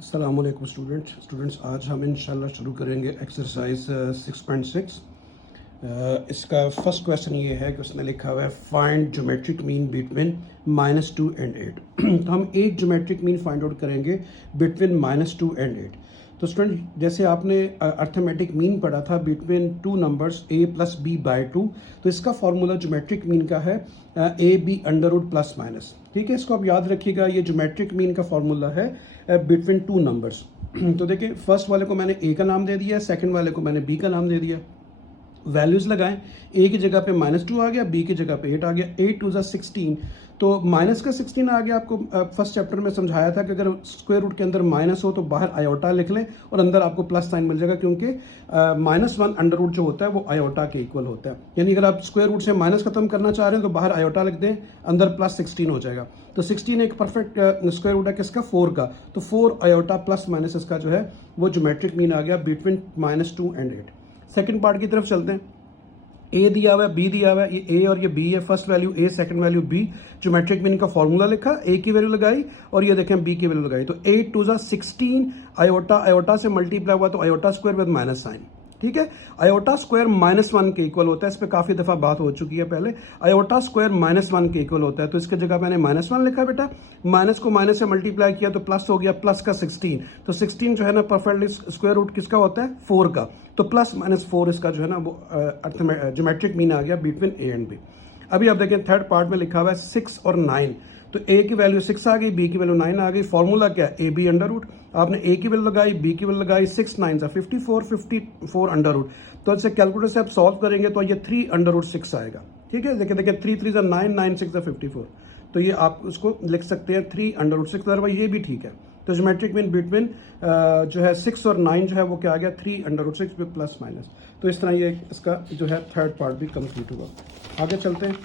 अस्सलामुअलैकुम स्टूडेंट्स आज हम इंशाल्लाह शुरू करेंगे एक्सरसाइज 6.6। इसका फर्स्ट क्वेश्चन ये है कि उसने लिखा हुआ है find geometric mean between -2 and 8। तो हम एक ज्योमेट्रिक मीन फाइंड आउट करेंगे बिटवीन -2 एंड 8। तो स्टूडेंट जैसे आपने अर्थमेटिक मीन पढ़ा था between two numbers a plus b by 2, तो इसका फॉर्मूला ज्योमेट्रिक मीन का है a b under root plus minus. ठीक है, इसको आप याद रखिएगा, ये ज्योमेट्रिक मीन का फॉर्मूला है बिटवीन टू नंबर्स। तो देखिए फर्स्ट वाले को मैंने a का नाम दे दिया, सेकंड वाले को मैंने b का नाम दे दिया। वैल्यूज लगाएं, a की जगह पे -2 आ गया, b की जगह पे 8 आ गया। 8 2 16, तो माइनस का 16 आ गया। आपको फर्स्ट चैप्टर में समझाया था कि अगर स्क्वायर रूट के अंदर माइनस हो तो बाहर आयोटा लिख लें और अंदर आपको प्लस साइन मिल जाएगा, क्योंकि -1 अंडर रूट जो होता है वो आयोटा के इक्वल होता है। यानी अगर आप स्क्वायर रूट से माइनस खत्म करना चाह रहे हैं तो बाहर आयोटा लिख दें, अंदर प्लस 16 हो जाएगा। तो 16 एक परफेक्ट स्क्वायर रूट है किसका, 4 का। तो 4 आयोटा प्लस माइनस इसका जो है वो ज्योमेट्रिक मीन आ गया बिटवीन -2 एंड 8। सेकेंड पार्ट की तरफ चलते हैं। ए दिया हुआ है, बी दिया हुआ है, ये ए और ये बी है। First value A, second value B. Geometric mean का फॉर्मूला लिखा, ए की वैल्यू लगाई और ये देखें बी की वैल्यू लगाई। तो 8 2 16, आयोटा आयोटा से मल्टीप्लाई हुआ तो iota square with minus sign. ठीक है, आयोटा स्क्वायर -1 के इक्वल होता है। इस पर काफी दफा बात हो चुकी है पहले। आयोटा स्क्वायर -1 के इक्वल होता है, तो इसके जगह मैंने -1 लिखा बेटा। माइनस को माइनस से मल्टीप्लाई किया तो प्लस हो गया, प्लस का 16। तो 16 जो है ना परफेक्टली स्क्वायर रूट किसका होता है, 4 का। तो +-4 इसका जो है ना वो ज्योमेट्रिक मीन आ गया बिटवीन ए एंड बी। अभी आप देखें थर्ड पार्ट में लिखा हुआ है 6 और 9। तो ए की वैल्यू 6 आ गई, बी की वैल्यू 9 आ गई। फॉर्मूला क्या है, ए बी अंडर रूट। आपने ए की वैल्यू लगाई, बी की वैल्यू लगाई, 6 9 54, 54 अंडर रूट। तो इसे कैलकुलेटर से आप सॉल्व करेंगे तो ये 3 अंडर रूट 6 आएगा। ठीक है, देखिए देखिए 3 3 9 9 6 54। तो ये आप उसको लिख सकते हैं 3 अंडर रूट 6। अदरवाइज ये भी ठीक है। तो ज्योमेट्रिक मीन बिटवीन जो है 6 और 9 जो है वो क्या आ गया, 3 अंडर रूट 6 में प्लस माइनस। तो इस तरह ये इसका जो है थर्ड पार्ट भी कंप्लीट हुआ। आगे चलते हैं।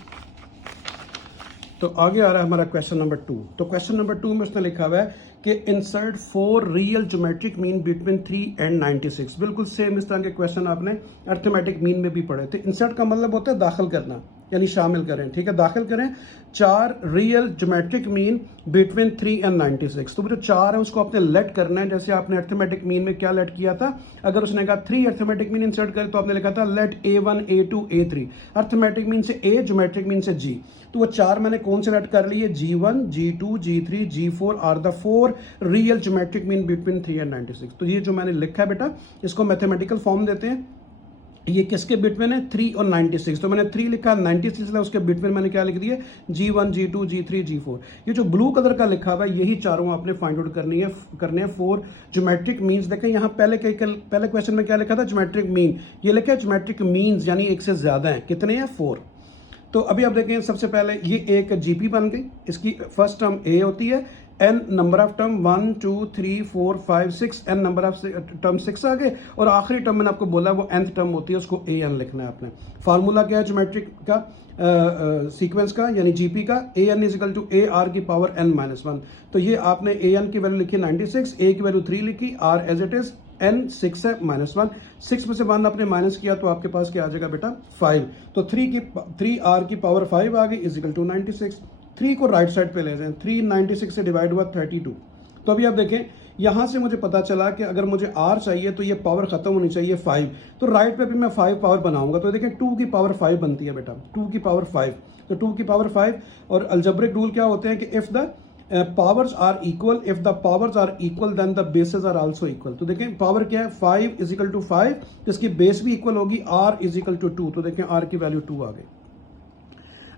तो आगे आ रहा है हमारा क्वेश्चन नंबर 2। तो क्वेश्चन नंबर 2 में उसने लिखा हुआ है कि insert 4 real geometric mean between 3 and 96। बिल्कुल सेम इस तरह के क्वेश्चन आपने अर्थमेटिक मीन में भी पढ़े थे। इंसर्ट का मतलब होता है दाखिल करना, यानी शामिल करें। ठीक है, दाखिल करें 4 real geometric mean between 3 and 96। तो वो जो 4 है उसको आपने लेट करना है। जैसे आपने अर्थमेटिक मीन में क्या लेट किया था, अगर उसने कहा 3 अर्थमेटिक मीन इंसर्ट करें तो आपने लिखा था let A1 A2 A3। Arithmetic mean से A, ज्योमेट्रिक मीन से G। तो वो 4 मैंने कौन से लेट कर लिए, G1 G2 G3 G4 are the 4 real geometric mean between 3 and 96। तो ये जो मैंने लिखा है बेटा, इसको मैथमेटिकल फॉर्म देते हैं। ये किसके बिटवीन है, 3 और 96। तो मैंने 3 लिखा, 96 लिखा, उसके बिटवीन मैंने क्या लिख दिया, G1 G2 G3 G4। ये जो ब्लू कलर का लिखा हुआ है यही चारों आपने फाइंड आउट करने हैं 4 ज्योमेट्रिक मीन्स। देखें यहाँ पहले क्वेश्चन में क्या लिखा था, ज्योमेट्रिक मीन। ये लिखा है ज्योमेट्रिक मीन्स, यानी एक से ज्यादा है। कितने हैं, 4। तो अभी आप देखें सबसे पहले ये एक जीपी बन गई। इसकी फर्स्ट टर्म ए होती है, n number of term 1 2 3 4 5 6, n number of term 6 आ गए। और आखिरी टर्म मैंने आपको बोला वो nth टर्म होती है, उसको an लिखना है आपने। फार्मूला क्या है ज्योमेट्रिक का, सीक्वेंस का, यानी जीपी का, an is equal to a r की पावर n-1। तो ये आपने an की वैल्यू लिखी 96, a की वैल्यू 3 लिखी, r as it is, n 6 है -1। 6 में से 1 आपने माइनस किया तो आपके पास क्या आ जाएगा बेटा, 5। तो 3 r की पावर 5 आ गई इजिकल टू 96। 3 को राइट साइड पे ले जाएं, 3 96 से डिवाइड हुआ 32। तो अभी आप देखें यहां से मुझे पता चला कि अगर मुझे r चाहिए तो ये पावर खत्म होनी चाहिए 5। तो राइट पे भी मैं 5 पावर बनाऊंगा। तो देखें 2 की पावर 5 बनती है बेटा, 2 की पावर 5। तो 2 की पावर 5। और अलजेब्रिक रूल क्या होते हैं कि if the powers are equal, if the powers are equal then the bases are also equal। तो देखें पावर क्या है, 5 इज इक्वल टू 5, तो इसकी बेस भी इक्वल होगी, r इज इक्वल टू 2। तो देखें r की वैल्यू 2 आ गई।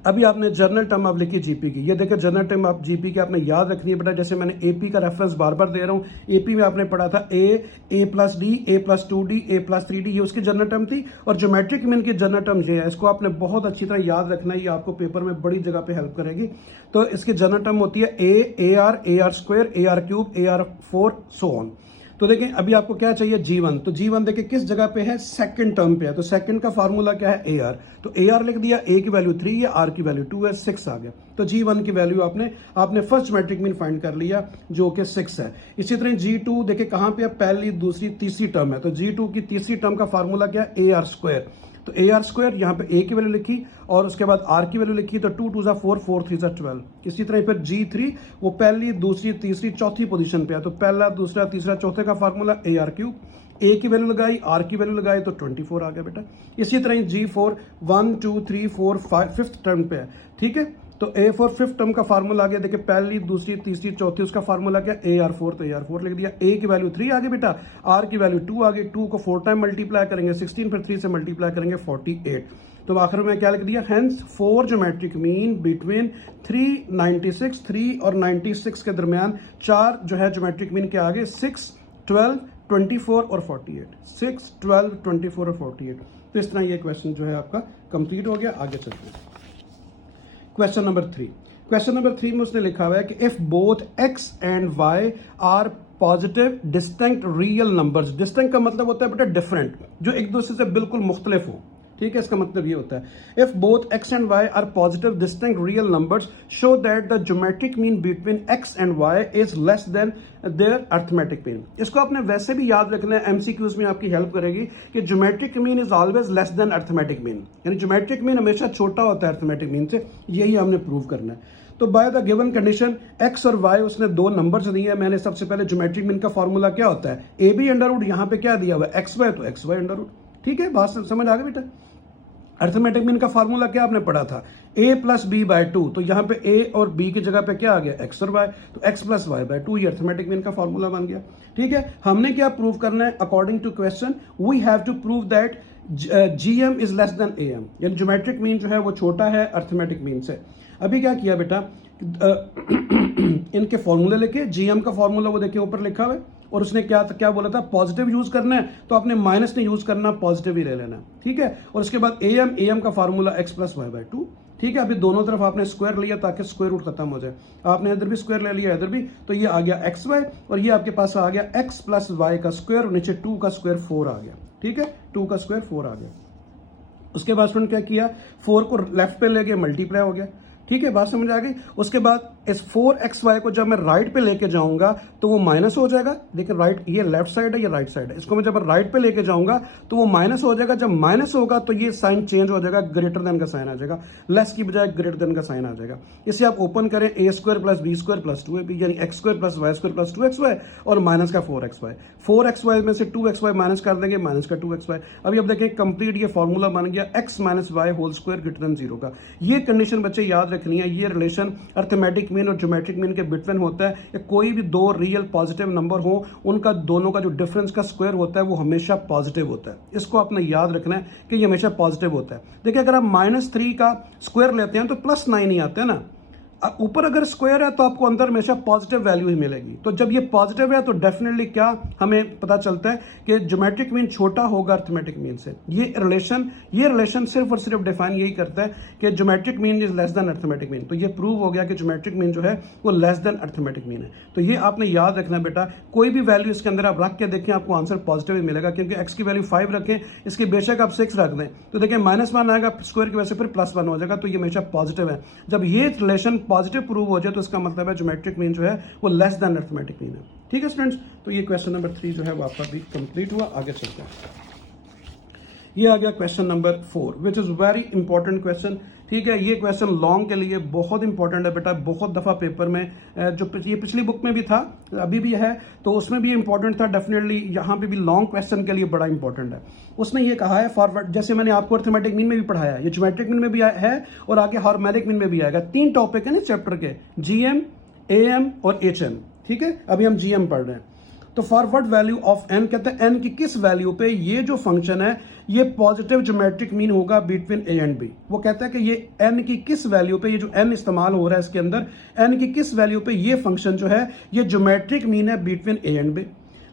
अभी आपने जनरल टर्म आप लिखी जीपी की। ये देखिए जनरल टर्म आप जीपी की आपने याद रखनी है बेटा। जैसे मैंने एपी का रेफरेंस बार बार दे रहा हूँ। एपी में आपने पढ़ा था ए प्लस डी, ए प्लस 2d, ए प्लस 3d, ये उसकी जनरल टर्म थी। और ज्योमेट्रिक मीन की जनरल टर्म ये है, इसको आपने बहुत अच्छी तरह याद रखना है, ये आपको पेपर में बड़ी जगह पे हेल्प करेगी। तो इसकी जनरल टर्म होती है A R square, A R cube, A R 4 so on. तो देखें अभी आपको क्या चाहिए, G1। तो G1 देखिए किस जगह पे है, सेकंड टर्म पे है। तो सेकंड का फार्मूला क्या है, AR। तो AR लिख दिया, A की वैल्यू 3 है, R की वैल्यू 2 है, 6 आ गया। तो G1 की वैल्यू आपने फर्स्ट ज्योमेट्रिक मीन फाइंड कर लिया जो कि 6 है। इसी तरह G2 देखिए कहां पे है, पहली दूसरी तीसरी टर्म है। तो G2 की तीसरी टर्म का फार्मूला क्या है, AR स्क्वायर। तो ए आर स्क्वायर, यहाँ पे ए की वैल्यू लिखी और उसके बाद आर की वैल्यू लिखी, तो 2 2 ज़ा 4, 4 3 ज़ा 12। इसी तरह फिर G3 वो पहली, दूसरी, तीसरी, चौथी पोजीशन पे है, तो पहला, दूसरा, तीसरा, चौथे का फार्मूला ए आर क्यूब, ए की वैल्यू लगाई, आर की वैल्यू लगाई, तो 24 आ गया बेटा। इसी तरह G4 1 2 3 4 5 फिफ्थ टर्म पे है, ठीक है। तो ए फॉर फिफ्थ टर्म का फार्मूला आ गया, देखिए पहली, दूसरी, तीसरी, चौथी, उसका फार्मूला क्या, ए आर 4, तो ए आर 4 लिख दिया। ए की वैल्यू 3 आ गई बेटा, आर की वैल्यू 2 आ गई, 2 को 4 टाइम मल्टीप्लाई करेंगे 16, फिर 3 से मल्टीप्लाई करेंगे 48। तो आखिर में क्या लिख दिया, हेंस 4 ज्योमेट्रिक मीन बिटवीन 396, 3 और 96 के दरमियान 4 जो है ज्योमेट्रिक मीन के आगे 6 12 24 और 48, 6 12 24 और 48। तो इस तरह ये क्वेश्चन जो है आपका कंप्लीट हो गया। आगे चलते हैं क्वेश्चन नंबर 3। क्वेश्चन नंबर 3 में उसने लिखा हुआ है कि if both x and y are positive distinct real numbers. Distinct का मतलब होता है बेटा डिफरेंट, जो एक दूसरे से बिल्कुल मुख्तलिफ हो, ठीक है। इसका मतलब ये होता है if both x and y are positive distinct real numbers show that the geometric mean between x and y is less than their arithmetic mean. इसको आपने वैसे भी याद रखना है, एमसीक्यूज में आपकी हेल्प करेगी कि geometric mean is always less than arithmetic mean, यानी ज्योमेट्रिक मीन हमेशा छोटा होता है अर्थमेटिक मीन से, यही हमने प्रूव करना है। तो bye the given condition x और y उसने दो नंबर्स दिए हैं। मैंने सबसे पहले ज्योमेट्रिक मीन का फॉर्मूला क्या होता है, ए बी अंडर रूट, यहाँ पे क्या दिया हुआ है xy, तो xy अंडर रूट, ठीक है। बात समझ आ गई बेटा। अर्थमेटिक मीन का फार्मूला क्या आपने पढ़ा था, a प्लस बी बाय 2, तो यहाँ पे a और b की जगह पे क्या आ गया x और y, तो x प्लस वाई बाय 2, ये अर्थमेटिक मीन का फार्मूला बन गया, ठीक है। हमने क्या प्रूव करना है, according to question we have to prove that gm is less than am, यानी ज्योमेट्रिक मीन जो है वो छोटा है अर्थमेटिक मीन से। अभी क्या किया बेटा, इनके फॉर्मूले लेके, gm का फॉर्मूला वो देखिए ऊपर लिखा हुआ है, और उसने क्या बोला था, पॉजिटिव यूज करना है, तो आपने माइनस नहीं यूज करना, पॉजिटिव ही ले लेना, ठीक है। और उसके बाद am का formula x plus y by 2, ठीक है। अभी दोनों तरफ आपने स्क्वायर लिया ताकि स्क्वायर रूट खत्म हो जाए, आपने इधर भी स्क्वायर ले लिया, इधर भी, तो ये आ गया एक्स वाई, और ये आपके पास आ गया x प्लस वाई का स्क्वायर, और नीचे 2 का स्क्वायर 4 आ गया, ठीक है, 2 का स्क्वायर 4 आ गया। उसके बाद स्टूडेंट क्या किया, 4 को लेफ्ट पे ले गए, मल्टीप्लाई हो गया, ठीक है, बात समझ आ गई। उसके बाद इस 4xy को जब मैं राइट पे लेके जाऊंगा तो वो माइनस हो जाएगा, देखिए राइट, ये लेफ्ट साइड है, ये राइट साइड है, इसको मैं जब राइट पे लेके जाऊंगा तो वो माइनस हो जाएगा। जब माइनस होगा तो ये साइन चेंज हो जाएगा, ग्रेटर देन का साइन आ जाएगा, लेस की बजाय ग्रेटर देन का साइन आ जाएगा। इसे आप ओपन करें, A square plus B square plus 2ab, यानी X square plus Y square plus 2xy, और माइनस का 4xy, 4xy में से 2xy माइनस कर देंगे, माइनस का 2xy। अभी अब देखें कंप्लीट ये फॉर्मूला बन गया x minus y whole square greater than 0 का। ये कंडीशन बच्चे याद रखनी है, ये रिलेशन अर्थमेटिक मीन और ज्योमेट्रिक मीन के बिटवीन होता है, या कोई भी दो रियल पॉजिटिव नंबर हो, उनका दोनों का जो डिफरेंस का स्क्वायर होता है वो हमेशा पॉजिटिव होता है। इसको आपने याद रखना है कि ये हमेशा पॉजिटिव होता है। देखिए अगर आप -3 का स्क्वायर लेते हैं तो +9 ही आते हैं ना, ऊपर अगर स्क्वायर है तो आपको अंदर हमेशा पॉजिटिव वैल्यू ही मिलेगी। तो जब ये पॉजिटिव है तो डेफिनेटली क्या हमें पता चलता है कि ज्योमेट्रिक मीन छोटा होगा अर्थमेटिक मीन से। ये रिलेशन सिर्फ और सिर्फ डिफाइन यही करता है कि geometric mean is less then arithmetic mean. तो ये प्रूव हो गया कि ज्योमेट्रिक मीन जो है वो लेस देन अर्थमेटिक मीन है। तो ये आपने याद रखना बेटा, कोई भी वैल्यू इसके अंदर आप रख के देखें आपको आंसर पॉजिटिव ही मिलेगा, क्योंकि एक्स की वैल्यू 5 रखें, इसकी बेशक आप 6 रख दें तो देखिए -1 आएगा स्क्वायर की वजह से, फिर +1 हो जाएगा, तो ये हमेशा पॉजिटिव है। जब ये रिलेशन पॉजिटिव प्रूव हो जाए तो इसका मतलब है ज्योमेट्रिक मीन जो है वो लेस देन अर्थमेटिक मीन है, ठीक है स्टूडेंट्स। तो ये क्वेश्चन नंबर 3 जो है वो आपका भी कंप्लीट हुआ। आगे चलते हैं, ये आ गया question number 4 which is very important question, ठीक है। ये क्वेश्चन लॉन्ग के लिए बहुत इंपॉर्टेंट है बेटा, बहुत दफा पेपर में जो ये पिछली बुक में भी था, अभी भी है, तो उसमें भी इंपॉर्टेंट था डेफिनेटली, यहाँ पे भी लॉन्ग क्वेश्चन के लिए बड़ा इंपॉर्टेंट है। उसने ये कहा है फॉरवर्ड, जैसे मैंने आपको अर्थमेटिक मीन में भी पढ़ाया, ये ज्योमेट्रिक मीन में भी है और आगे हार्मोनिक मीन में भी आएगा। 3 टॉपिक है ना चैप्टर के, जीएम, एएम और एचएम, ठीक है। अभी हम जीएम पढ़ रहे हैं। तो फॉरवर्ड वैल्यू ऑफ एन, कहते हैं एन की किस वैल्यू पे ये जो फंक्शन है ये पॉजिटिव ज्योमेट्रिक मीन होगा बिटवीन ए एंड बी। वो कहता है कि ये एन की किस वैल्यू पे, ये जो एन इस्तेमाल हो रहा है इसके अंदर, एन की किस वैल्यू पे ये फंक्शन जो है ये ज्योमेट्रिक मीन है बिटवीन ए एंड बी।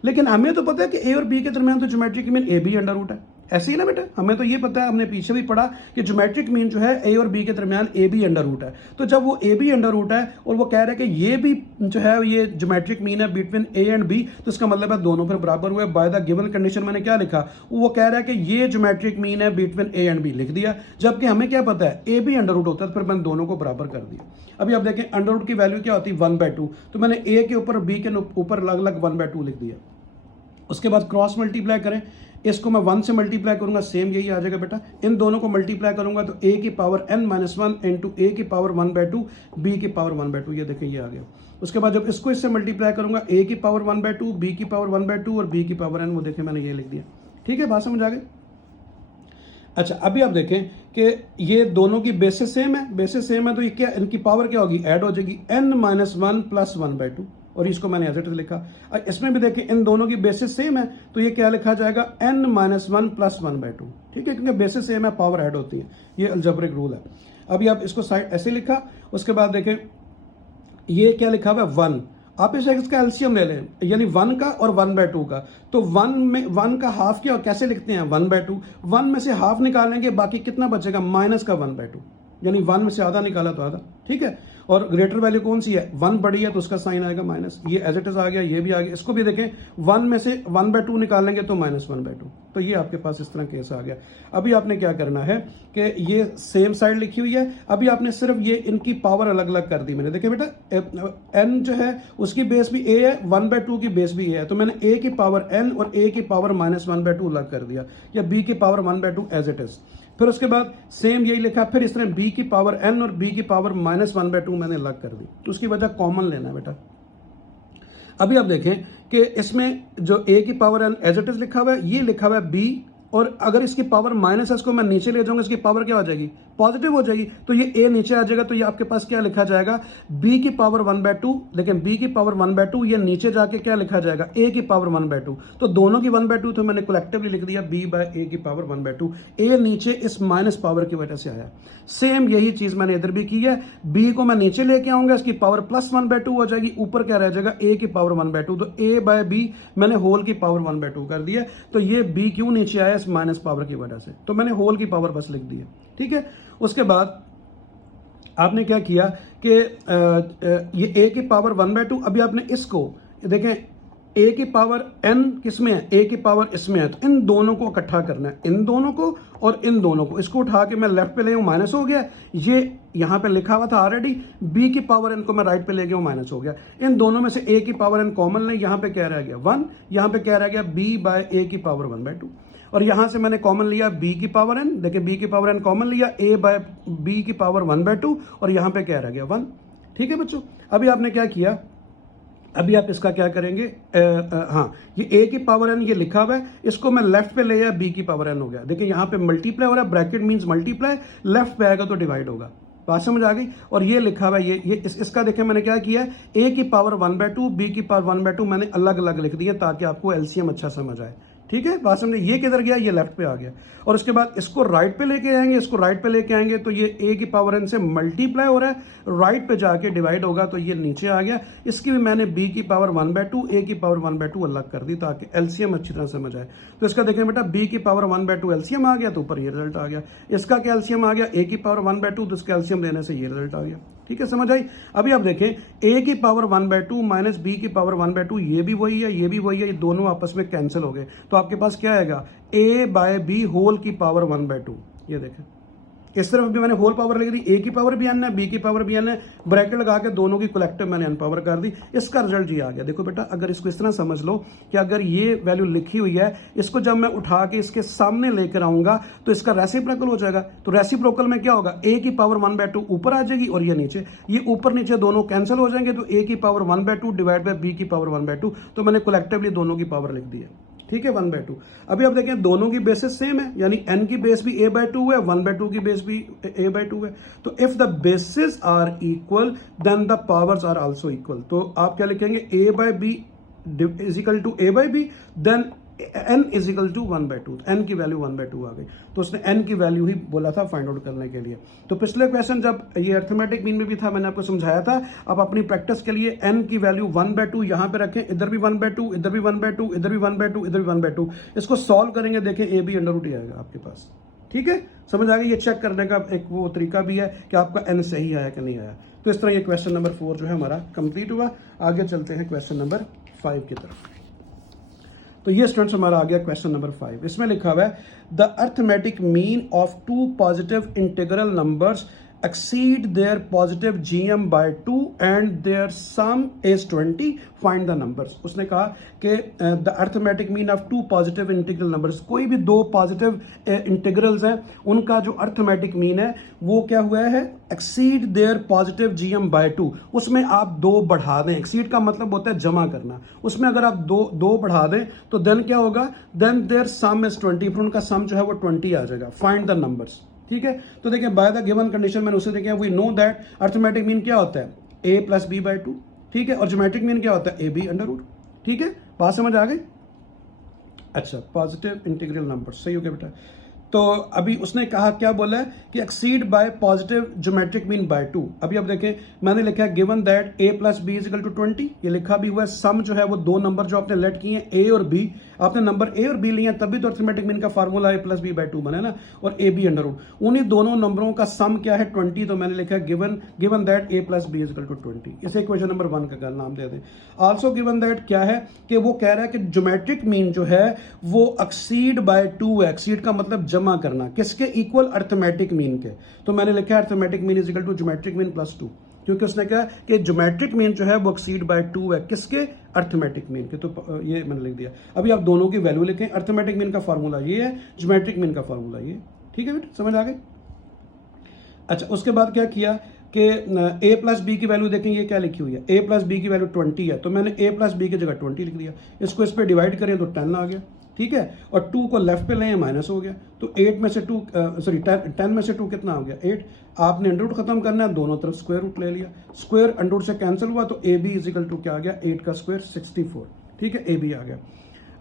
लेकिन हमें तो पता है कि ए और बी के दरमियान तो geometric mean a b under root है, ऐसे ही ना बेटा, हमें तो ये पता है, हमने पीछे भी पढ़ा कि ज्योमेट्रिक मीन जो है ए और बी के दरमियान ए बी अंडर रूट है। तो जब वो ए बी अंडर रूट है और वो कह रहा है कि ये भी जो है ये ज्योमेट्रिक मीन है बिटवीन ए एंड बी, तो इसका मतलब है दोनों फिर बराबर हुए। बाय द गिवन कंडीशन मैंने क्या लिखा, वो कह रहा है कि ये ज्योमेट्रिक मीन है बिटवीन ए एंड बी लिख दिया, जबकि हमें क्या पता है ए बी अंडर रूट होता है, तो फिर मैंने दोनों को बराबर कर दिया। अभी आप देखें अंडर रूट की वैल्यू क्या होती है 1/2, तो मैंने ए के ऊपर बी के ऊपर अलग अलग 1/2 लिख दिया। उसके बाद क्रॉस मल्टीप्लाई करें, इसको मैं 1 से मल्टीप्लाई करूंगा, सेम यही आ जाएगा बेटा। इन दोनों को मल्टीप्लाई करूंगा तो a की पावर n-1 इंटू a की पावर 1/2 b की पावर 1/2, ये देखें ये आ गया। उसके बाद जब इसको इससे मल्टीप्लाई करूंगा, a की पावर 1/2 b की पावर 1/2 और b की पावर n, वो देखें मैंने ये लिख दिया। ठीक है, बात समझ आ गई। अच्छा, अभी आप देखें कि ये दोनों की बेसिस सेम है, बेसिस सेम है तो ये क्या, इनकी पावर क्या होगी, ऐड हो जाएगी n-1 प्लस 1/2, और इसको मैंने एज इट इज लिखा। इसमें भी देखिए इन दोनों की बेसिस सेम है तो ये क्या लिखा जाएगा, n-1 प्लस 1/2। ठीक है, क्योंकि बेसिस सेम है, पावर ऐड होती है, ये अलजेब्रिक रूल है। अभी आप इसको साइड ऐसे लिखा, उसके बाद देखें ये क्या लिखा हुआ है 1, आप इस इसका एलसीएम ले लें, यानी 1 का और 1/2 का। तो 1 में 1 का हाफ क्या, और कैसे लिखते हैं 1/2, 1 में से हाफ निकालेंगे, बाकी कितना बचेगा, माइनस का 1/2, यानी 1 में से आधा निकाला तो आधा। ठीक है, और ग्रेटर वैल्यू कौन सी है, 1 बड़ी है तो उसका साइन आएगा माइनस, ये एज इट इज आ गया, ये भी आ गया। इसको भी देखें 1 में से 1/2 निकालेंगे तो -1/2, तो ये आपके पास इस तरह केस आ गया। अभी आपने क्या करना है कि ये सेम साइड लिखी हुई है, अभी आपने सिर्फ ये इनकी पावर अलग अलग कर दी मैंने। देखिए बेटा n जो है उसकी बेस भी a है, 1/2 की बेस भी a है, तो मैंने a की पावर n और a की पावर -1/2 अलग कर दिया, या b की पावर 1/2 एज इट इज। फिर उसके बाद सेम यही लिखा, फिर इस तरह b की पावर n और b की पावर -1/2 मैंने अलग कर दी, तो उसकी वजह कॉमन लेना है बेटा। अभी आप देखें कि इसमें जो a की power n as it is लिखा हुआ है, ये लिखा हुआ है b, और अगर इसकी पावर माइनस है, इसको मैं नीचे ले जाऊंगा, इसकी पावर क्या हो जाएगी, पॉजिटिव हो जाएगी, तो ये a नीचे आ जाएगा, तो ये आपके पास क्या लिखा जाएगा, b की पावर 1/2, लेकिन b की पावर 1/2 ये नीचे जाके क्या लिखा जाएगा, a की पावर 1/2, तो दोनों की 1/2 तो मैंने कलेक्टिवली लिख दिया b/a की पावर 1/2, a नीचे इस माइनस पावर की वजह से आया। सेम यही चीज मैंने इधर भी की है, b को मैं नीचे लेके आऊंगा, इसकी पावर +1/2 हो जाएगी, ऊपर क्या रह जाएगा, a की पावर 1/2, तो a/b मैंने होल की पावर 1/2 कर दिया। तो ये b क्यों नीचे आया, इस माइनस पावर की वजह से, तो मैंने होल की पावर बस लिख दी है। ठीक है, उसके बाद आपने क्या किया कि ये a की पावर 1/2, अभी आपने इसको देखें a की पावर n किसमें है, a की पावर इसमें है, तो इन दोनों को इकट्ठा करना है, इन दोनों को और इन दोनों को, इसको उठा के मैं लेफ्ट पे ले गया, माइनस हो गया, ये यहां पे लिखा हुआ था ऑलरेडी, b की पावर n को मैं राइट पे ले गया, माइनस हो गया। इन दोनों में से a की पावर n कॉमन ले, यहां पे क्या रह गया 1, यहां पे क्या रह गया b/a की पावर 1/2, और यहां से मैंने कॉमन लिया b की पावर n, देखिए b की पावर n कॉमन लिया, a/b की पावर 1/2, और यहां पे क्या रह गया 1। ठीक है बच्चों, अभी आपने क्या किया, अभी आप इसका क्या करेंगे, हाँ ये a की पावर n ये लिखा हुआ है, इसको मैं लेफ्ट पे ले आया, b की पावर n हो गया। देखिए यहाँ पे मल्टीप्लाई हो रहा है, ब्रैकेट मींस मल्टीप्लाई, लेफ्ट पे आएगा तो डिवाइड होगा, बात समझ आ गई। और ये लिखा हुआ है, ये इसका देखें मैंने क्या किया है, a की पावर 1/2 b की पावर 1/2 मैंने अलग अलग लिख दिया ताकि आपको एलसीएम अच्छा समझ आए। ठीक है, बात समझे, ये किधर गया, ये लेफ्ट पे आ गया, और उसके बाद इसको राइट पे लेके आएंगे, इसको राइट पे लेके आएंगे तो ये a की पावर n से मल्टीप्लाई हो रहा है, राइट पे जाके डिवाइड होगा तो ये नीचे आ गया। इसकी भी मैंने b की पावर 1/2 a की पावर 1/2 अलग कर दी ताकि एलसीएम अच्छी तरह समझ आए। तो इसका देखें बेटा b की पावर 1/2 एलसीएम आ गया, तो ऊपर ये रिजल्ट आ गया। इसका क्या एलसीएम आ गया, a की पावर 1/2, तो इसका एलसीएम लेने से ये रिजल्ट आ गया। ठीक है, समझ आई। अभी आप देखें a की पावर 1/2 माइनस b की पावर 1/2, ये भी वही है, ये भी वही है, ये दोनों आपस में कैंसिल हो गए, तो आपके पास क्या आएगा, a/b होल की पावर 1/2। ये देखें इस तरफ भी मैंने होल पावर लिख दी, a की पावर भी n है, b की पावर भी n है, ब्रैकेट लगा के दोनों की कलेक्टिव मैंने n पावर कर दी, इसका रिजल्ट ये आ गया। देखो बेटा, अगर इसको इस तरह समझ लो कि अगर ये वैल्यू लिखी हुई है, इसको जब मैं उठा के इसके सामने लेकर आऊंगा तो इसका रेसिप्रोकल हो जाएगा। तो रेसिप्रोकल में क्या होगा, a की पावर 1/2 ऊपर आ जाएगी और ये नीचे, ये ऊपर नीचे दोनों कैंसिल हो जाएंगे, तो a की पावर 1/2 डिवाइड बाय b की पावर 1/2, तो मैंने कलेक्टिवली दोनों की पावर लिख दी है। ठीक है, 1/2। अभी आप देखें दोनों की बेसिस सेम है, यानी n की बेस भी a/2 है, 1/2 की बेस भी a/2 है। तो if the basis are equal then the powers are also equal. तो आप क्या लिखेंगे, a/b is equal to a/b, then n is equal to 1/2, n की वैल्यू 1/2 आ गई। तो उसने n की वैल्यू ही बोला था फाइंड आउट करने के लिए। तो पिछले क्वेश्चन जब ये अर्थमेटिक मीन में भी था, मैंने आपको समझाया था, अब अपनी प्रैक्टिस के लिए n की वैल्यू 1/2 यहां पे रखें, इधर भी 1/2, इधर भी 1/2, इधर भी 1/2, इधर भी 1/2, इसको सॉल्व करेंगे, देखें a b अंडर रूट आएगा आपके पास। ठीक है, समझ आ गई। ये चेक करने का एक वो तरीका भी है कि आपका n सही आया कि नहीं आया। तो इस तरह ये क्वेश्चन नंबर 4 जो है हमारा कंप्लीट हुआ। आगे चलते हैं क्वेश्चन नंबर 5 की तरफ। तो ये स्टूडेंट्स हमारा आ गया क्वेश्चन नंबर 5। इसमें लिखा हुआ है the arithmetic mean of two positive integral numbers exceed their positive GM by 2 and their sum is 20, find the numbers. उसने कहा कि the arithmetic mean of two positive integral numbers, कोई भी दो पॉजिटिव इंटीग्रल्स हैं उनका जो अर्थमेटिक मीन है वो क्या हुआ है, exceed their positive GM by 2, उसमें आप दो बढ़ा दें, exceed का मतलब होता है जमा करना, उसमें अगर आप दो बढ़ा दें तो देन क्या होगा, then their sum is 20, फिर उनका सम जो है वो 20 आ जाएगा, find the numbers. ठीक है, तो देखिए बाय द गिवन कंडीशन मैंने उसे देखिए, we know that arithmetic mean क्या होता है, a प्लस बी बाई 2, ठीक है, और ज्योमेट्रिक मीन क्या होता है, ए बी अंडर रूट. ठीक है, बात समझ आ गई. अच्छा, पॉजिटिव इंटीग्रल नंबर सही हो गया बेटा. तो अभी उसने कहा क्या बोला है कि exceed by positive geometric mean by 2. अभी अब देखें मैंने लिखा है given that a plus b is equal to 20, ये लिखा भी हुआ है. सम जो है वो दो नंबर जो आपने लेट किए हैं a और b, आपने नंबर a और b लिए हैं तभी तो अर्थमेटिक मीन का formula a plus b by 2 बना है ना, और ए बी अंडर रूट, उन्हीं दोनों नंबरों का सम क्या है 20, तो मैंने लिखा है given that a plus b is equal to 20. इसे इक्वेशन नंबर 1 का नाम दे दें. आल्सो गिवन दैट क्या है कि वो कह रहा है कि ज्योमेट्रिक मीन जो है वो एक्सीड बाय 2 है. एक्सीड का मतलब जमा करना, किसके इक्वल, अर्थमेटिक मीन के. तो मैंने लिखा है arithmetic mean is equal to geometric mean plus 2, क्योंकि उसने कहा कि ज्योमेट्रिक मीन जो है वो एक्सीड बाय 2 है, किसके, अर्थमेटिक मीन के. तो ये मैंने लिख दिया. अभी आप दोनों की वैल्यू लिखें, अर्थमेटिक मीन का फार्मूला ये है, ज्योमेट्रिक मीन का फार्मूला ये. ठीक है बेटा, समझ आ गई. अच्छा, उसके बाद क्या किया कि a प्लस बी की वैल्यू देखें, ये क्या लिखी हुई है, a प्लस बी की वैल्यू 20 है, तो मैंने a प्लस बी की जगह 20 लिख दिया. इसको इस पर डिवाइड करें तो 10 आ गया. ठीक है, और 2 को लेफ्ट पे लें माइनस हो गया, तो 8 में से 2 सॉरी 10 में से 2 कितना हो गया, 8. आपने अंडर रूट खत्म करना है, दोनों तरफ स्क्वायर रूट ले लिया, स्क्वायर अंडर रूट से कैंसिल हुआ, तो a b is equal to क्या आ गया, 8 का स्क्वायर 64. ठीक है, ए बी आ गया.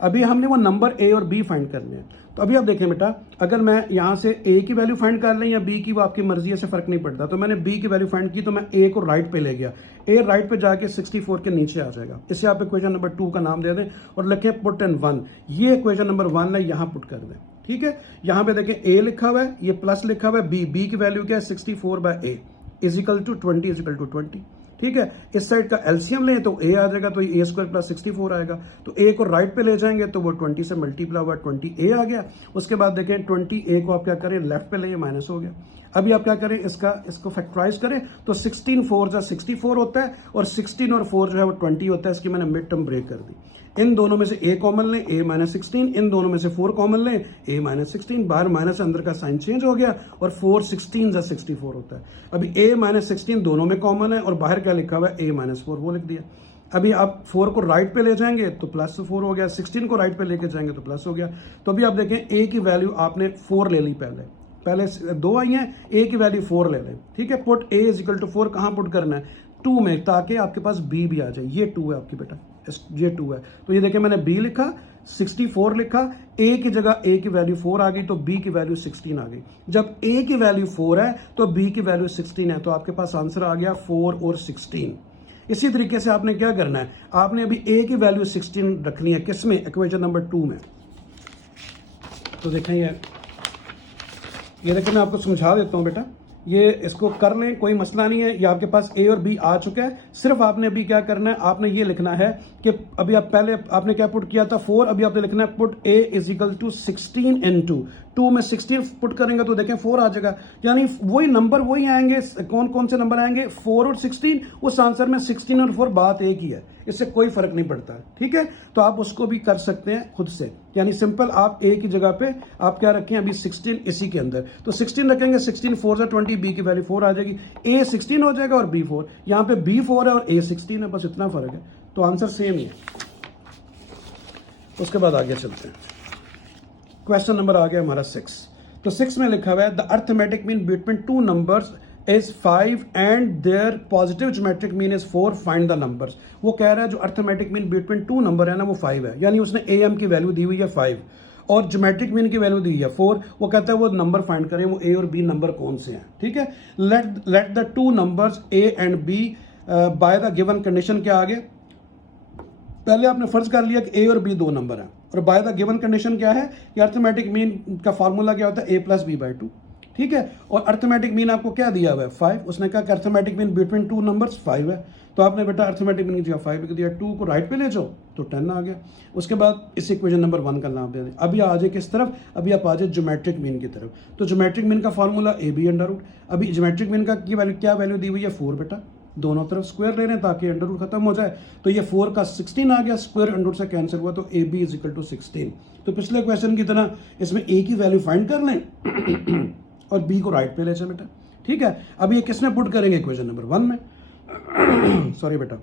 अभी हमने वो नंबर ए और बी फाइंड करने हैं. तो अभी आप देखें बेटा, अगर मैं यहाँ से ए की वैल्यू फाइंड कर लें या बी की, वो आपकी मर्जी है, से फर्क नहीं पड़ता. तो मैंने बी की वैल्यू फाइंड की, तो मैं ए को राइट पे ले गया, ए राइट पे जाके 64 के नीचे आ जाएगा. इसे आप इक्वेशन नंबर 2 का नाम दे दें और लिखें पुट इन 1. ये इक्वेशन नंबर 1 है, यहाँ पुट कर दें. ठीक है, यहाँ पे देखें ए लिखा हुआ है, ये प्लस लिखा हुआ है, बी की वैल्यू क्या है, 64 by a is equal to 20 is equal to 20. ठीक है, इस साइड का एलसीएम लें तो a आ जाएगा, तो ये a स्क्वायर प्लस 64 आएगा. तो a को राइट पे ले जाएंगे तो वो 20 से मल्टीप्लाई हुआ 20a आ गया. उसके बाद देखें 20a को आप क्या करें, लेफ्ट पे ले, माइनस हो गया. अभी आप क्या करें, इसको फैक्टराइज करें तो 16 4 जा 64 होता है, और 16 और 4 जो है वो 20 होता है. इसकी मैंने मिड टर्म ब्रेक कर दी. इन दोनों में से a कॉमन लें, a माइनस 16, इन दोनों में से 4 कॉमन लें, a माइनस 16, बाहर माइनस अंदर का साइन चेंज हो गया, और 4 16 जा 64 होता है. अभी a माइनस 16 दोनों में कॉमन है, और बाहर क्या लिखा हुआ है, a माइनस 4, वो लिख दिया. अभी आप 4 को राइट पे ले जाएंगे तो प्लस 4 हो गया, 16 को राइट पे लेके जाएंगे तो प्लस हो गया. तो अभी आप देखें a की वैल्यू आपने 4 ले ली, पहले 2 आई हैं, a की वैल्यू 4 ले लें. ठीक है, put a is equal to 4 कहाँ पुट करना है, 2 में, ताकि आपके पास b भी आ जाए. ये 2 है आपकी बेटा, ये 2 है. तो ये देखिए मैंने b लिखा, 64 लिखा, a की जगह a की वैल्यू 4 आ गई, तो b की वैल्यू 16 आ गई. जब a की वैल्यू 4 है तो b की वैल्यू 16 है, तो आपके पास आंसर आ गया 4 और 16. इसी तरीके से आपने क्या करना है, आपने अभी a की वैल्यू 16 रखनी है, किसमें, इक्वेशन नंबर 2 में. तो देखें ये देखिए मैं आपको समझा देता हूँ बेटा, ये इसको कर लें, कोई मसला नहीं है. ये आपके पास ए और बी आ चुका है. सिर्फ आपने अभी क्या करना है, आपने ये लिखना है कि अभी आप पहले आपने क्या पुट किया था, 4. अभी आपने लिखना है put a is equal to 16 into 2 में 16 पुट करेंगे तो देखें 4 आ जाएगा. यानी वही नंबर वही आएंगे. कौन कौन से नंबर आएंगे, 4 और 16. उस आंसर में 16 और 4 बात एक ही है, इससे कोई फर्क नहीं पड़ता. ठीक है, तो आप उसको भी कर सकते हैं खुद से. यानी सिंपल आप ए की जगह पे आप क्या रखें, अभी 16 इसी के अंदर, तो 16 रखेंगे, 16 4 से 20, बी की वैल्यू 4 आ जाएगी, ए 16 हो जाएगा और बी 4. यहाँ पे बी 4 है और ए 16 है, बस इतना फर्क है. तो आंसर सेम ही है. उसके बाद आगे चलते हैं. क्वेश्चन नंबर आ गया हमारा 6. तो 6 में लिखा हुआ है the arithmetic mean between two numbers is 5 and their positive geometric mean is 4, find the numbers. वो कह रहा है जो arithmetic mean between to number है ना वो 5 है, यानी उसने ए एम की वैल्यू दी हुई है 5 और ज्योमेट्रिक मीन की वैल्यू दी है 4. वो कहता है वो नंबर फाइंड करें, वो ए और बी नंबर कौन से हैं. ठीक है, let the two numbers a and b by the given condition. क्या आगे, पहले आपने फर्ज कर लिया कि ए और बी दो नंबर हैं, और बाय द गिवन कंडीशन क्या है कि अर्थमेटिक मीन का फार्मूला क्या होता है, ए प्लस बी बाई 2. ठीक है, और अर्थमेटिक मीन आपको क्या दिया हुआ है 5. उसने कहा कि arithmetic mean between two numbers 5 है. तो आपने बेटा अर्थमेटिक मीन की जगह 5 लिख दिया, 2 को राइट पे ले जाओ तो 10 आ गया। उसके बाद इस इक्वेशन नंबर 1 का नाम दे दें। अभी आ जाए किस तरफ, अभी आप आ जाए ज्योमेट्रिक मीन की तरफ। तो ज्योमेट्रिक मीन का formula a b under root. अभी ज्योमेट्रिक मीन का की वैल्यू क्या वैल्यू दी हुई है 4 बेटा, दोनों तरफ स्क्वायर ले रहे हैं ताकि अंडर रूट खत्म हो जाए। तो ये 4 का 16 आ गया, स्क्वायर अंडर रूट से कैंसिल हुआ, तो a b is equal to 16। तो पिछले क्वेश्चन की तरह इसमें ए की वैल्यू फाइंड कर लें और बी को राइट पे ले जाए बेटा, ठीक है। अब ये किसमें पुट करेंगे, इक्वेशन नंबर 1 में सॉरी बेटा,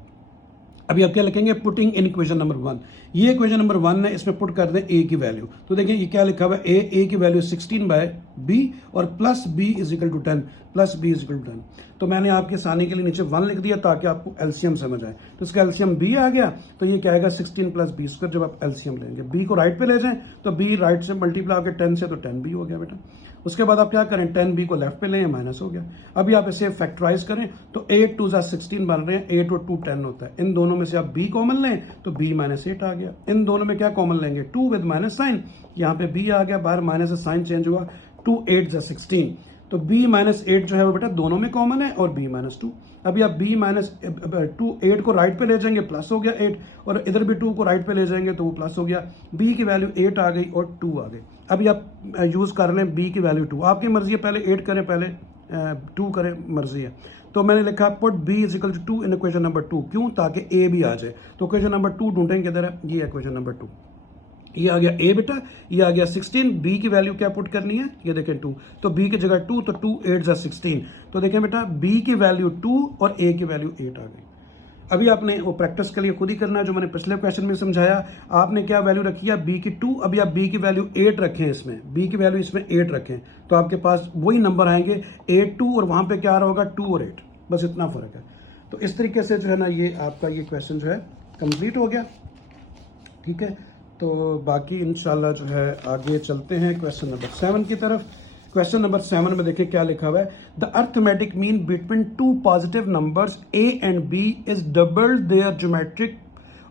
अभी आप क्या लिखेंगे, पुटिंग इन इक्वेशन नंबर 1। ये इक्वेशन नंबर 1 है, इसमें पुट कर दें ए की वैल्यू। तो देखिए ये क्या लिखा हुआ है, ए की वैल्यू 16 बाय बी और plus b is equal to 10, plus b is equal to 10। तो मैंने आपके आसानी के लिए नीचे 1 लिख दिया ताकि आपको एलसीएम समझ आए। तो इसका एलसीएम बी आ गया, तो ये क्या आएगा 16 प्लस बी स्क्वायर। जब आप एलसीएम लेंगे बी को राइट पे ले जाएं तो बी राइट से मल्टीप्लाई होकर 10 से, तो 10 बी हो गया बेटा। उसके बाद आप क्या करें, 10 बी को लेफ्ट पे लें, माइनस हो गया। अभी आप इसे फैक्टराइज करें तो 8 2 16 बन रहे हैं, 8 और 2 10 होता है। इन दोनों में से आप b कॉमन लें तो b माइनस 8 आ गया। इन दोनों में क्या कॉमन लेंगे, 2 विद माइनस साइन, यहाँ पे b आ गया, बाहर माइनस से साइन चेंज हुआ, 2 8 16। तो b माइनस 8 जो है वो बेटा दोनों में कॉमन है और b माइनस 2। अभी आप b माइनस 2 8 को राइट पे ले जाएंगे, प्लस हो गया 8, और इधर भी 2 को राइट पे ले जाएंगे तो वो प्लस हो गया। b की वैल्यू 8 आ गई और 2 आ गई। अभी आप यूज कर लें b की वैल्यू 2, आपकी मर्जी है, पहले 8 करें पहले 2 करें, मर्जी है। तो मैंने लिखा put b is equal to 2 in equation number 2, क्यों, ताकि a भी आ जाए। तो इक्वेशन नंबर 2 ढूंढेंगे किधर है, ये इक्वेशन नंबर 2, ये आ गया a बेटा, ये आ गया 16। b की वैल्यू क्या पुट करनी है, ये देखें 2, तो b की जगह 2, तो 2 8 16। तो देखें बेटा b की वैल्यू 2 और a की वैल्यू 8 आ गई। अभी आपने वो प्रैक्टिस के लिए खुद ही करना है, जो मैंने पिछले क्वेश्चन में समझाया। आपने क्या वैल्यू रखी है, b की 2, अभी आप b की वैल्यू 8 रखें, इसमें b की वैल्यू इसमें 8 रखें, तो आपके पास वही नंबर आएंगे 8 2, और वहां पे क्या आ रहा होगा 2 और 8, बस इतना फर्क है। तो इस तरीके से जो है ना ये आपका ये क्वेश्चन जो है कंप्लीट हो गया, ठीक है। तो बाकी इंशाल्लाह जो है आगे चलते हैं क्वेश्चन नंबर 7 की तरफ। क्वेश्चन नंबर 7 में देखिए क्या लिखा हुआ है, the arithmetic mean between two positive numbers a and b is double their geometric,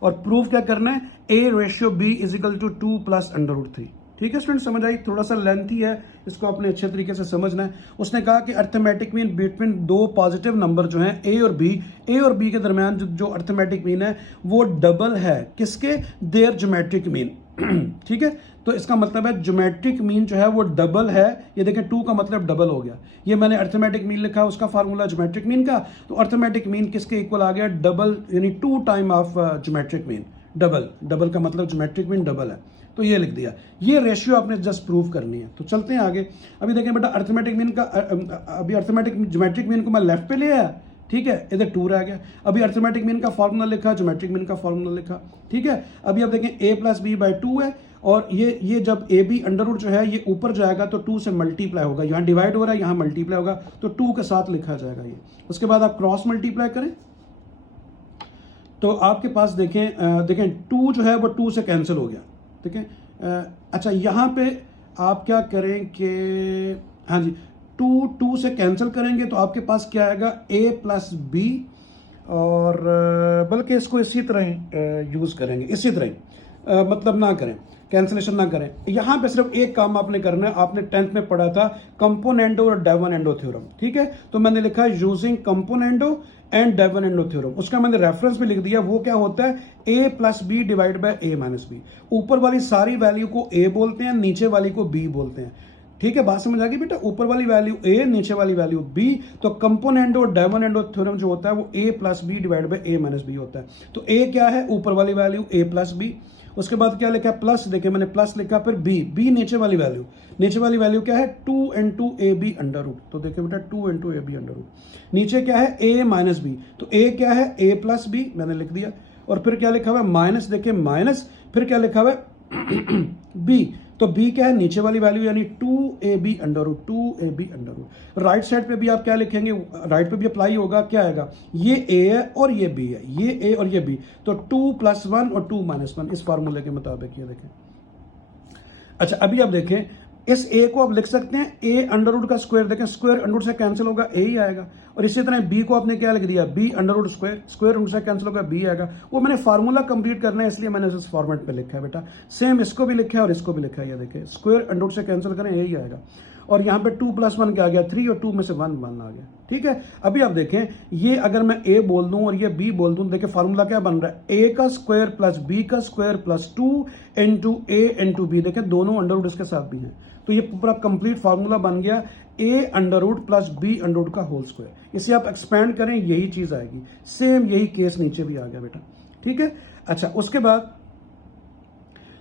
और प्रूफ क्या करना है, a ratio b is equal to 2 plus under root 3। ठीक है स्टूडेंट, समझ आई, थोड़ा सा लेंथी है, इसको अपने अच्छे तरीके से समझना है। उसने कहा कि अर्थमेटिक मीन बिटवीन दो पॉजिटिव नंबर जो हैं a और b के दरमियान जो अर्थमेटिक मीन है वो डबल है, किसके, देयर ज्योमेट्रिक मीन। ठीक है, तो इसका मतलब है ज्योमेट्रिक मीन जो है वो डबल है। ये देखें 2 का मतलब डबल हो गया, ये मैंने अर्थमेटिक मीन लिखा, उसका फार्मूला ज्योमेट्रिक मीन का, तो अर्थमेटिक मीन किसके इक्वल आ गया, डबल, यानी 2 time of geometric mean. Double का मतलब ज्योमेट्रिक मीन डबल है, तो ये लिख दिया। ये रेशियो आपने जस्ट प्रूव करनी है। तो चलते हैं आगे। अभी देखें बेटा अर्थमेटिक मीन का, अभी अर्थमेटिक ज्योमेट्रिक मीन को मैं लेफ्ट पे ले आया, ठीक है, इधर 2 रह गया। अभी अर्थमेटिक मीन का फॉर्मूला लिखा, ज्योमेट्रिक मीन का फॉर्मूला लिखा, ठीक है। अभी आप देखें a प्लस बी बाई 2 है, और ये जब ए बी अंडर रूट जो है ये ऊपर जाएगा तो 2 से मल्टीप्लाई होगा, यहाँ डिवाइड हो रहा है, यहाँ मल्टीप्लाई होगा, तो 2 के साथ लिखा जाएगा ये। उसके बाद आप क्रॉस मल्टीप्लाई करें तो आपके पास देखें 2 जो है वो 2 से कैंसिल हो गया, ठीक है। अच्छा यहाँ पे आप क्या करें कि हाँ जी, 2 से कैंसिल करेंगे तो आपके पास क्या आएगा, a प्लस बी, और बल्कि इसको इसी तरह यूज़ करेंगे, इसी तरह मतलब ना करें, कैंसिलेशन ना करें। यहाँ पे सिर्फ एक काम आपने करना है, आपने 10th में पढ़ा था कंपोनेंडो और डेवन-एंडो थ्योरम, ठीक है। तो मैंने लिखा using componendo and Devon-endo theorem, उसका मैंने रेफरेंस भी लिख दिया। वो क्या होता है, a plus b divide by a minus b. ऊपर वाली सारी वैल्यू को a बोलते हैं, नीचे वाली को b बोलते हैं, ठीक है। बात समझ आ गई बेटा, ऊपर वाली वैल्यू a, नीचे वाली वैल्यू b। तो कंपोनेंडो और डेवन-एंडो थ्योरम जो होता है वो a plus b divide by a minus b होता है। तो a क्या है, ऊपर वाली वैल्यू a प्लस बी। उसके बाद क्या लिखा, प्लस, देखिए मैंने प्लस लिखा, फिर b नीचे वाली वैल्यू क्या है, 2 into a b under root. तो देखिए बेटा 2 into a b under root. नीचे क्या है, a माइनस बी, तो a क्या है, a प्लस बी, मैंने लिख दिया। और फिर क्या लिखा हुआ है, माइनस, देखिए माइनस, फिर क्या लिखा हुआ है b, तो b क्या है, नीचे वाली वैल्यू, यानी 2ab under root, 2ab under root. Right side पे भी आप क्या लिखेंगे, राइट पे भी अप्लाई होगा, क्या आएगा, ये a है और ये b है, ये a और ये b, तो 2 प्लस 1 और 2 माइनस 1, इस फार्मूले के मुताबिक ये देखें। अच्छा अभी आप देखें इस a को आप लिख सकते हैं a अंडर रूट का स्क्वायर, देखें स्क्वायर अंडर रूट से कैंसिल होगा, a ही आएगा। और इसी तरह b को आपने क्या लिख दिया, b under root square, square under से कैंसिल होगा, b आएगा। वो मैंने फार्मूला कंप्लीट करना है इसलिए मैंने इस फॉर्मेट पे लिखा है बेटा। सेम इसको भी लिखा है और इसको भी लिखा है, ये देखें स्क्वायर अंडर रूट से कैंसिल करें, यही आएगा। और यहाँ पे 2 प्लस 1 क्या आ गया, 3, और 2 में से 1 आ गया। ठीक है। अभी आप देखें, ये अगर मैं a बोल दूं और ये b बोल दूं, देखिए फार्मूला क्या बन रहा है, a का स्क्वायर प्लस b का square plus 2 into a into b. देखें दोनों अंडर रूट इसके साथ भी हैं, तो ये पूरा कंप्लीट फार्मूला बन गया a under root plus b under root का होल स्क्वायर। इसे आप एक्सपेंड करें, यही चीज आएगी। सेम यही केस नीचे भी आ गया बेटा, ठीक है। अच्छा, उसके बाद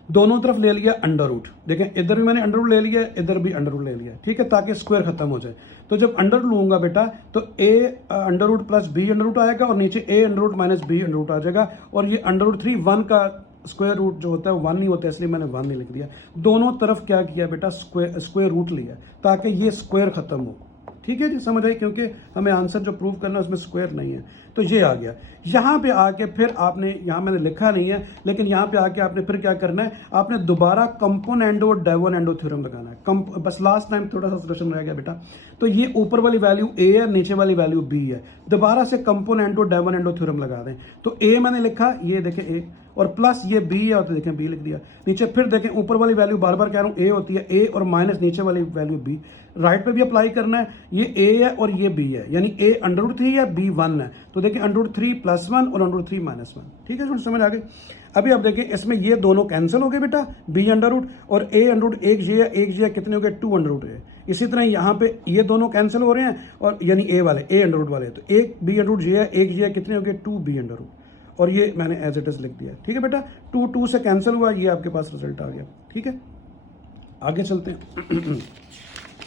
दोनों तरफ ले लिया अंडर रूट। देखें इधर भी मैंने अंडर रूट ले लिया, इधर भी अंडर रूट ले लिया, ठीक है, ताकि स्क्वायर खत्म हो जाए। तो जब अंडर रूट लूंगा बेटा तो a under root plus b under root आएगा और नीचे a under root minus b under root आ जाएगा। और ये अंडर रूट 3 1 का स्क्वायर रूट जो होता है 1 नहीं होता, इसलिए मैंने 1 नहीं लिख दिया। दोनों तरफ क्या किया बेटा, स्क्वायर रूट लिया ताकि ये स्क्वायर खत्म हो, ठीक है जी, समझ आई, क्योंकि हमें आंसर जो प्रूव करना है उसमें स्क्वायर नहीं है। तो ये आ गया। यहां पे आके फिर आपने, यहां मैंने लिखा नहीं है लेकिन यहां पे आके आपने फिर क्या करना है, आपने दोबारा कंपोनेंडो और डायवोनेंडो थ्योरम लगाना है। बस लास्ट टाइम थोड़ा सा सॉल्यूशन रह गया बेटा। तो ये ऊपर वाली वैल्यू a है, नीचे वाली वैल्यू b है, दोबारा से कंपोनेंडो डायवोनेंडो थ्योरम लगा दें। तो a मैंने लिखा, ये देखें a, और प्लस ये b है, तो देखें b लिख दिया। नीचे फिर देखें ऊपर वाली वैल्यू बार बार कह रहा हूं a होती है, a और माइनस नीचे वाली वैल्यू b। राइट पे भी अप्लाई करना है, ये a है और ये b है, यानी a अंडर रूट 3 है, b 1 है। तो देखिए अंडर रूट 3 प्लस 1 और अंडर रूट 3 माइनस 1, ठीक है, समझ आ गई। अभी आप देखें इसमें ये दोनों कैंसिल हो गए बेटा, b अंडर रूट और a अंडर रूट, एक ये है, एक ये है, कितने हो गए 2 अंडर रूट है। इसी तरह यहाँ पे ये दोनों कैंसिल हो रहे हैं, और यानी a वाले, a अंडर रूट वाले, तो एक b अंडर रूट ये है, एक ये है, कितने हो गए 2 b अंडर रूट, और ये मैंने एज इट इज लिख दिया, ठीक है बेटा। 2 2 से कैंसिल हुआ, ये आपके पास रिजल्ट आ गया, ठीक है। आगे चलते हैं।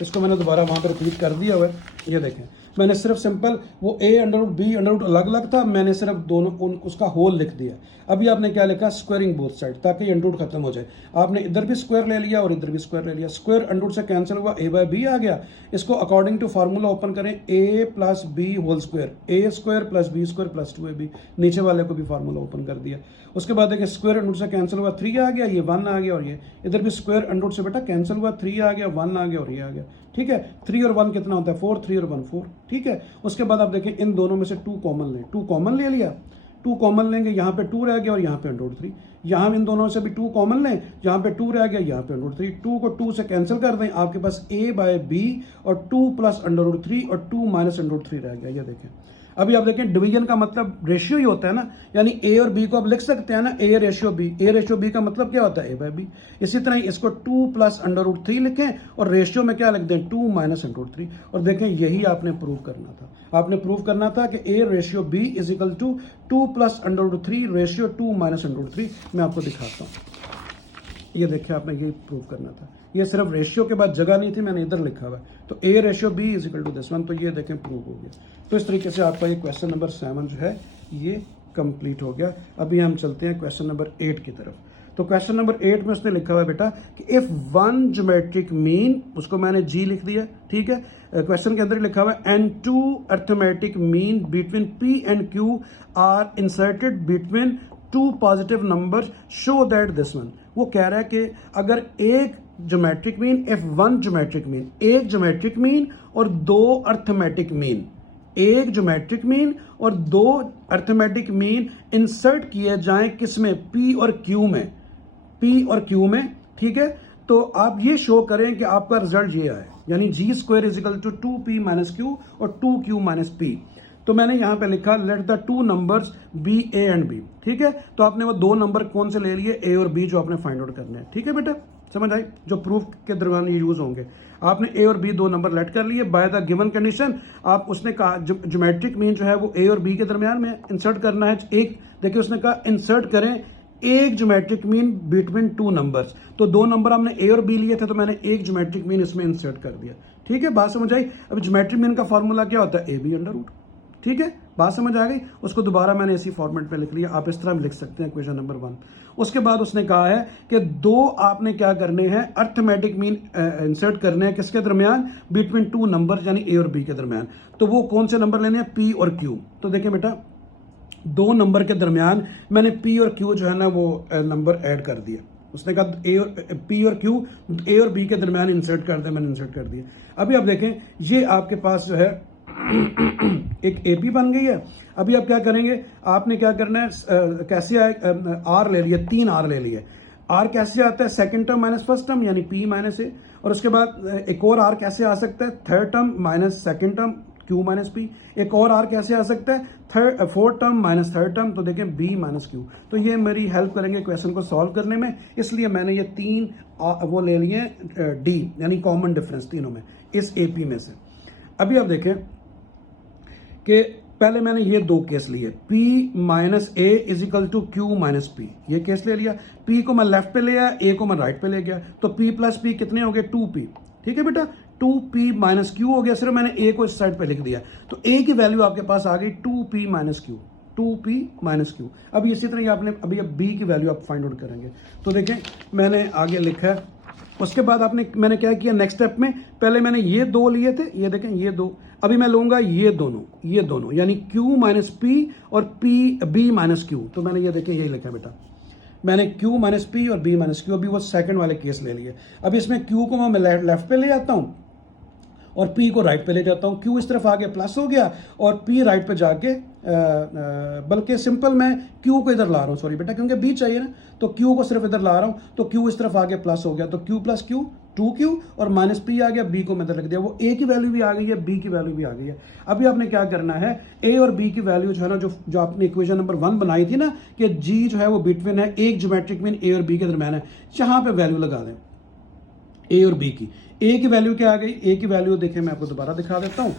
इसको मैंने दोबारा वहां पर रिपीट कर दिया हुआ है, ये देखें, मैंने सिर्फ सिंपल वो a under root b under root अलग अलग था, मैंने सिर्फ दोनों उसका होल लिख दिया। अभी आपने क्या लिखा, स्क्वायरिंग बोथ साइड, ताकि अंडर रूट खत्म हो जाए। आपने इधर भी स्क्वायर ले लिया और इधर भी स्क्वायर ले लिया, स्क्वायर अंडर रूट से कैंसिल हुआ, a बाय b आ गया। इसको अकॉर्डिंग टू फार्मूला ओपन करें, a plus b whole square, a square plus b square plus 2ab, नीचे वाले को भी फार्मूला ओपन कर दिया। उसके बाद देखिए स्क्वायर अंडर रूट से कैंसिल हुआ, 3 आ गया, ये 1 आ गया, और ये इधर भी स्क्वायर अंडर रूट से बेटा कैंसिल हुआ, 3 आ गया, 1 आ गया और ये आ गया, ठीक है। 3 और 1 कितना होता है 4, 3 और 1 4, ठीक है। उसके बाद आप देखें इन दोनों में से 2 कॉमन लें, 2 कॉमन ले लिया, 2 कॉमन लेंगे, यहाँ पे 2 रह गया और यहाँ पे अंडर रूट 3। यहाँ इन दोनों से भी 2 कॉमन लें, यहाँ पे 2 रह गया, यहाँ पे अंडर रूट 3। 2 को 2 से कैंसिल कर दें, आपके पास a बाय b और 2 प्लस अंडर रूट 3 और 2 माइनस अंडर रूट 3 रह गया, ये देखें। अभी आप देखें डिवीजन का मतलब रेशियो ही होता है ना, यानी a और b को आप लिख सकते हैं ना, a रेशियो b का मतलब क्या होता है a बाय b। इसी तरह इसको 2 प्लस अंडर रूट 3 लिखें और रेशियो में क्या लिख दें 2 माइनस अंडर रूट 3, और देखें यही आपने प्रूव करना था। आपने प्रूव करना था कि a ratio b is equal to 2 plus under root 3 ratio 2 minus under root 3। मैं आपको दिखाता हूँ, ये देखिए आपने यही प्रूव करना था। ये सिर्फ रेशियो के बाद जगह नहीं थी, मैंने इधर लिखा हुआ है, तो a ratio b is equal to this one, तो ये देखें प्रूव हो गया। तो इस तरीके से आपका ये क्वेश्चन नंबर 7 जो है ये कंप्लीट हो गया। अभी हम चलते हैं क्वेश्चन नंबर 8 की तरफ। तो क्वेश्चन नंबर 8 में उसने लिखा हुआ है बेटा कि इफ वन ज्योमेट्रिक मीन, उसको मैंने g लिख दिया, ठीक है। क्वेश्चन के अंदर लिखा हुआ है and 2 arithmetic mean between p and q are inserted between 2 positive numbers, show that this one. वो कह रहा है कि अगर एक geometric mean, if one geometric mean, एक ज्योमेट्रिक मीन और 2 अर्थमेटिक मीन, एक ज्योमेट्रिक मीन और 2 अर्थमेटिक मीन इंसर्ट किए जाएं किसमें, p और q में, p और q में, ठीक है। तो आप ये शो करें कि आपका रिजल्ट ये आए, यानी g square is equal to 2p minus q और 2q माइनस p। तो मैंने यहां पे लिखा let the 2 numbers be a and b, ठीक है। तो आपने वो 2 नंबर कौन से ले लिए, a और b, जो आपने फाइंड आउट करने हैं, ठीक है बेटा, समझ आई, जो प्रूफ के दरमियान ये यूज होंगे। आपने a और b 2 नंबर लेट कर लिए बाय द गिवन कंडीशन। आप उसने कहा ज्योमेट्रिक मीन जो है वो a और b के दरमियान में इंसर्ट करना है। एक देखिए उसने कहा इंसर्ट करें एक ज्योमेट्रिक मीन बिटवीन 2 नंबर्स, तो 2 नंबर हमने a और b लिए थे, तो मैंने एक ज्योमेट्रिक मीन इसमें इंसर्ट कर दिया, ठीक है। बात समझ आई। अब ज्योमेट्रिक मीन का फॉर्मूला क्या होता है, ab अंडर रूट, ठीक है, बात समझ आ गई। उसको दोबारा मैंने इसी फॉर्मेट में लिख लिया, आप इस तरह लिख सकते हैं क्वेश्चन नंबर 1। उसके बाद उसने कहा है कि 2 आपने क्या करने हैं, अर्थमेटिक मीन इंसर्ट करने हैं किसके दरमियान, बिटवीन 2 नंबर, यानी a और b के दरमियान। तो वो कौन से नंबर लेने हैं, p और q। तो देखिए बेटा 2 नंबर के दरमियान मैंने p और q जो है ना वो नंबर ऐड कर दिया। उसने कहा p और q a और b के दरमियान इंसर्ट कर दे, मैंने इंसर्ट कर दिया। अभी आप देखें ये आपके पास जो है एक AP बन गई है। अभी आप क्या करेंगे, आपने क्या करना है, कैसे आए, R ले लिया, 3 R ले लिए। R कैसे आता है, second term minus first term, यानी P माइनस A। और उसके बाद एक और R कैसे आ सकता है, third term minus second term, Q minus P. एक और आर कैसे आ सकता है, fourth term minus third term, तो देखें बी माइनस क्यू। तो ये मेरी हेल्प करेंगे क्वेश्चन को सॉल्व करने में, इसलिए मैंने ये तीन वो ले लिए डी यानी कॉमन डिफरेंस तीनों में इस ए पी में से। अभी आप देखें कि पहले मैंने ये दो केस लिए, P minus a is equal to q minus p, ये केस ले लिया। P को मैं लेफ्ट पे ले आया, ए को मैं राइट पे ले गया, तो P प्लस पी कितने हो गए 2P। ठीक है बेटा, 2P माइनस क्यू हो गया, सिर्फ मैंने ए को इस साइड पे लिख दिया, तो ए की वैल्यू आपके पास आ गई 2P minus Q, 2P minus Q. अब इसी तरह आपने अभी अब बी की वैल्यू आप फाइंड आउट करेंगे। तो देखें मैंने आगे लिखा है, उसके बाद मैंने क्या किया नेक्स्ट स्टेप में, पहले मैंने ये दो लिए थे, ये देखें ये दो, अभी मैं लूंगा ये दोनों यानी Q माइनस पी और B माइनस क्यू। तो मैंने ये देखें यही लिखा है बेटा, मैंने Q माइनस पी और B माइनस क्यू, अभी वो सेकंड वाले केस ले लिए। अब इसमें Q को मैं लेफ्ट पे ले आता हूं और P को राइट पे ले जाता हूं, Q इस तरफ आगे प्लस हो गया और P राइट पे जाके बल्कि सिंपल मैं Q को इधर ला रहा हूं, सॉरी बेटा, क्योंकि B चाहिए ना, तो Q को सिर्फ इधर ला रहा हूं, तो Q इस तरफ आगे प्लस हो गया, तो Q प्लस Q 2Q और माइनस P आ गया, B को मैं इधर रख दिया, वो A की वैल्यू भी आ गई है, B की वैल्यू भी आ गई है। अभी आपने क्या करना है, A और B की वैल्यू जो है ना, जो आपने इक्वेशन नंबर 1 बनाई थी ना कि G जो है वो बिटवीन है, एक ज्योमेट्रिक मीन A और B के दरम्यान है, जहां पे वैल्यू लगा दें ए और बी की। ए की वैल्यू क्या आ गई, ए की वैल्यू देखें मैं आपको दोबारा दिखा देता हूं,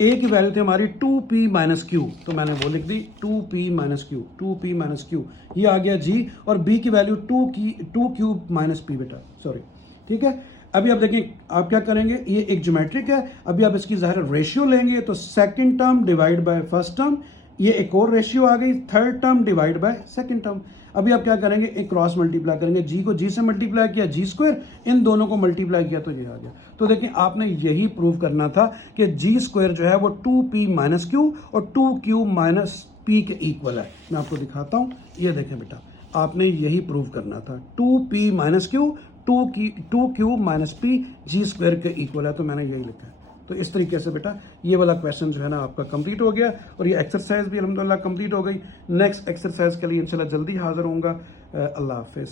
ए की वैल्यू थी हमारी 2P माइनस क्यू, तो मैंने वो लिख दी 2P minus Q, 2P minus Q, ये आ गया जी, और बी की वैल्यू 2Q माइनस पी बेटा, सॉरी। ठीक है, अभी आप देखें आप क्या करेंगे, ये एक ज्योमेट्रिक है, अभी आप इसकी ज़ाहिर रेशियो लेंगे, तो second term divide by first term, ये एक और रेशियो आ गई, third term divide by second term. अभी आप क्या करेंगे, एक क्रॉस मल्टीप्लाई करेंगे, जी को जी से मल्टीप्लाई किया, जी स्क्वायर, इन दोनों को मल्टीप्लाई किया तो ये आ गया। तो देखिए आपने यही प्रूव करना था कि जी स्क्वायर जो है वो 2P माइनस क्यू और 2Q माइनस पी के इक्वल है। मैं आपको दिखाता हूं, ये देखें बेटा, आपने यही प्रूव करना था, 2P minus Q 2Q minus P G square के इक्वल है, तो मैंने यही लिखा है। तो इस तरीके से बेटा ये वाला क्वेश्चन जो है ना आपका कंप्लीट हो गया, और ये एक्सरसाइज भी अल्हम्दुलिल्लाह कंप्लीट हो गई। नेक्स्ट एक्सरसाइज के लिए इंशाल्लाह जल्दी हाजिर होऊंगा। अल्लाह हाफिज़।